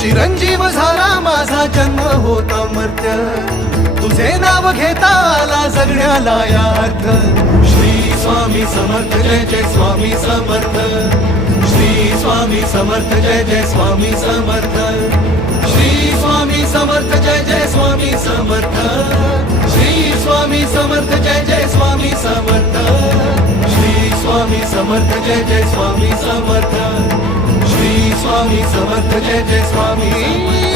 चिरंजीव झाला माझा जन्म होता मर्त्य, तुझे नाव घेता आला जगण्याला यार्थ. श्री स्वामी समर्थ जय जय स्वामी समर्थ, श्री स्वामी समर्थ जय जय स्वामी समर्थ, श्री स्वामी समर्थ जय जय स्वामी समर्थ, श्री स्वामी समर्थ जय जय स्वामी समर्थ, श्री स्वामी समर्थ जय जय स्वामी समर्थ, श्री स्वामी समर्थ जय जय स्वामी.